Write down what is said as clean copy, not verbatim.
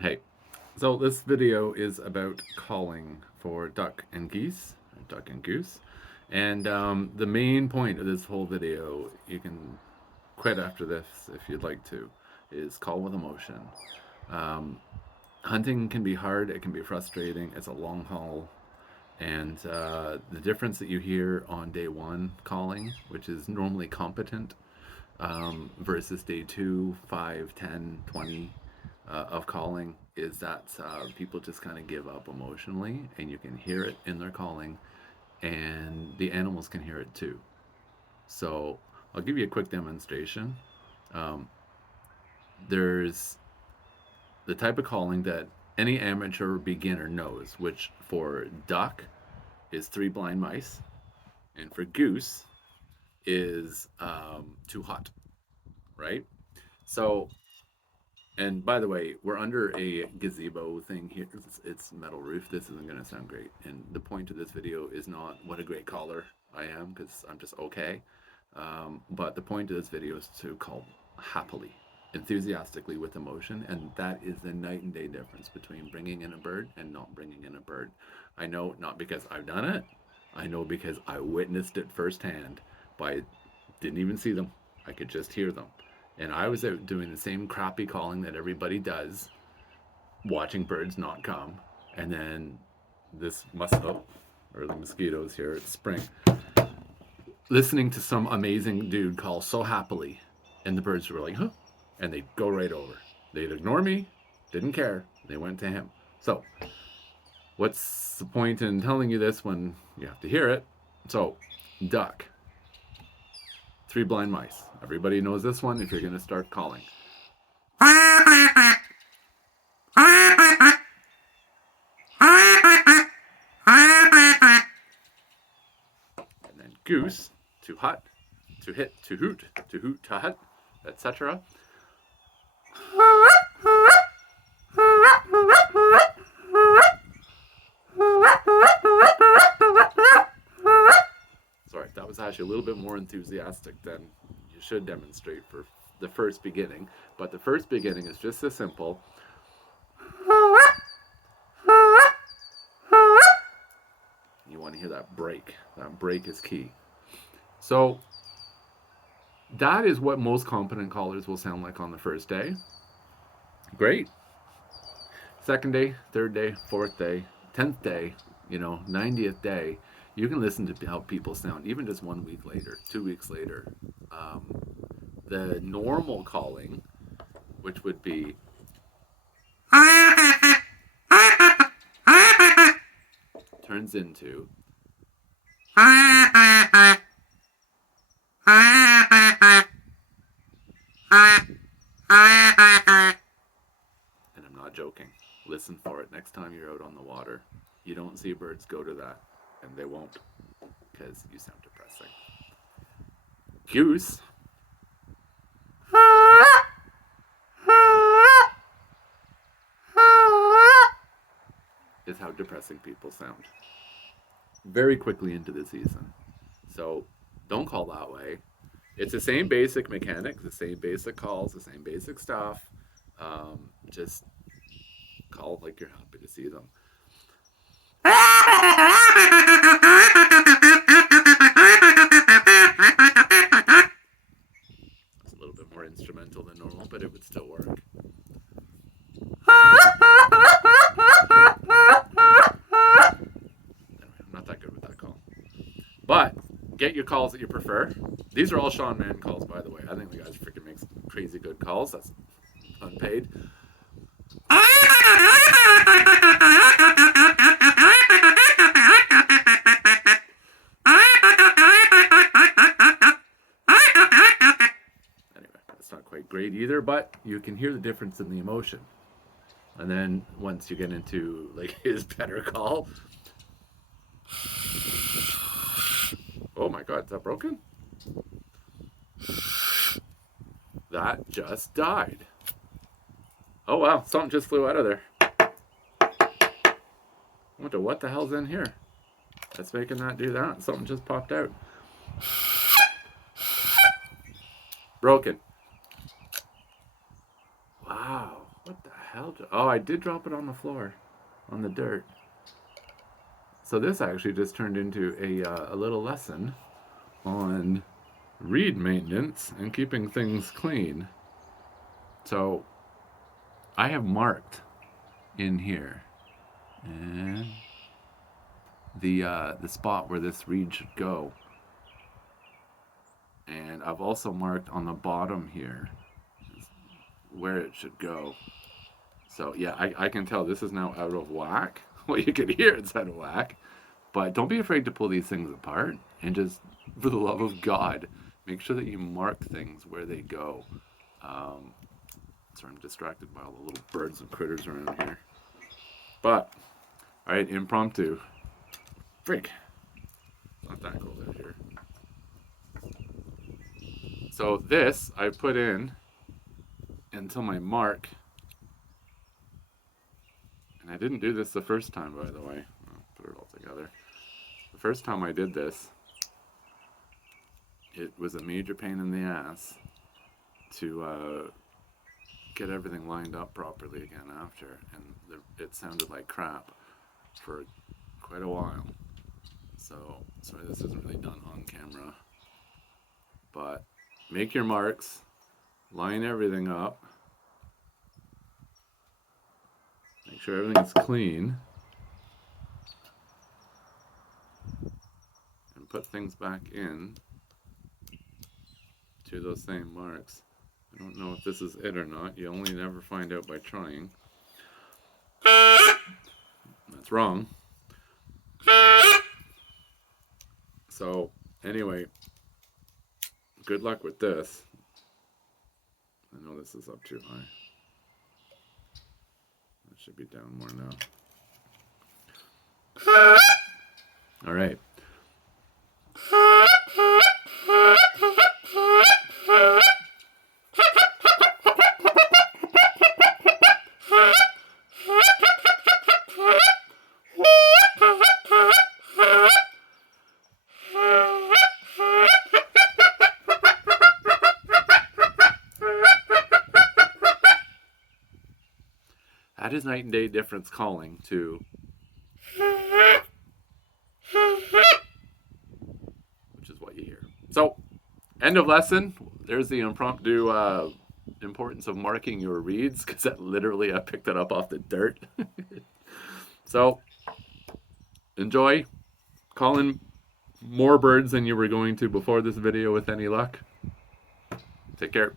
Hey, so this video is about calling for duck and geese, or duck and goose. And the main point of this whole video, you can quit after this if you'd like to, is call with emotion. Um, Hunting can be hard, it can be frustrating, it's a long haul. And the difference that you hear on day one calling, which is normally competent, versus day 2, 5, 10, 20 of calling is that people just kind of give up emotionally, and you can hear it in their calling, and the animals can hear it too. So I'll give you a quick demonstration. Um, there's the type of calling that any amateur beginner knows, which for duck is three blind mice, and for goose is too hot, right? So, and by the way, we're under a gazebo thing here. It's metal roof. This isn't going to sound great. And the point of this video is not what a great caller I am, because I'm just okay. But the point of this video is to call happily, enthusiastically, with emotion. And that is the night and day difference between bringing in a bird and not bringing in a bird. I know not because I've done it. I know because I witnessed it firsthand. By didn't even see them. I could just hear them. And I was out doing the same crappy calling that everybody does, watching birds not come. And then this early mosquitoes here, it's spring. Listening to some amazing dude call so happily, and the birds were like, huh? And they'd go right over. They'd ignore me, didn't care. They went to him. So, what's the point in telling you this when you have to hear it? So, duck. Three blind mice. Everybody knows this one if you're going to start calling. And then goose, to hut, to hit, to hoot, to hut, etc. Sorry, that was actually a little bit more enthusiastic than you should demonstrate for the first beginning. But the first beginning is just as simple. You want to hear that break. That break is key. So that is what most competent callers will sound like on the first day. Great. Second day, third day, fourth day, 10th day, 90th day, you can listen to how people sound even just 1 week later, 2 weeks later. The normal calling, which would be turns into and I'm not joking. Listen for it next time you're out on the water. You don't see birds go to that, and they won't, because you sound depressing. Goose is how depressing people sound very quickly into the season. So don't call that way. It's the same basic mechanics, the same basic calls, the same basic stuff. Just call like you're happy to see them. It's a little bit more instrumental than normal, but it would still work. I'm not that good with that call. But get your calls that you prefer. These are all Sean Mann calls, by the way. I think the guy freaking makes crazy good calls. That's unpaid. Anyway, that's not quite great either, but you can hear the difference in the emotion. And then once you get into like his better call, oh my god, is that broken? That just died. Oh wow, something just flew out of there. I wonder what the hell's in here. That's making that do that. Something just popped out. Broken. Wow, what the hell? Oh, I did drop it on the floor, on the dirt. So this actually just turned into a little lesson on reed maintenance and keeping things clean. So I have marked in here and the spot where this reed should go. And I've also marked on the bottom here where it should go. So yeah, I can tell this is now out of whack. Well, you can hear it's out of whack. But don't be afraid to pull these things apart. And just, for the love of God, make sure that you mark things where they go. Sorry, I'm distracted by all the little birds and critters around here. But, alright, impromptu. Frick. Not that cold out here. So this, I put in until my mark. And I didn't do this the first time, by the way. I'll put it all together. The first time I did this, it was a major pain in the ass to get everything lined up properly again after, and it sounded like crap for quite a while. So sorry this isn't really done on camera, but make your marks, line everything up, make sure everything's clean, and put things back in to those same marks. I don't know if this is it or not. You only never find out by trying. That's wrong. So anyway, good luck with this. I know this is up too high. It should be down more now. All right. That is night and day difference calling to, which is what you hear. So, end of lesson. There's the impromptu importance of marking your reeds, because that literally I picked it up off the dirt. So, enjoy calling more birds than you were going to before this video with any luck. Take care.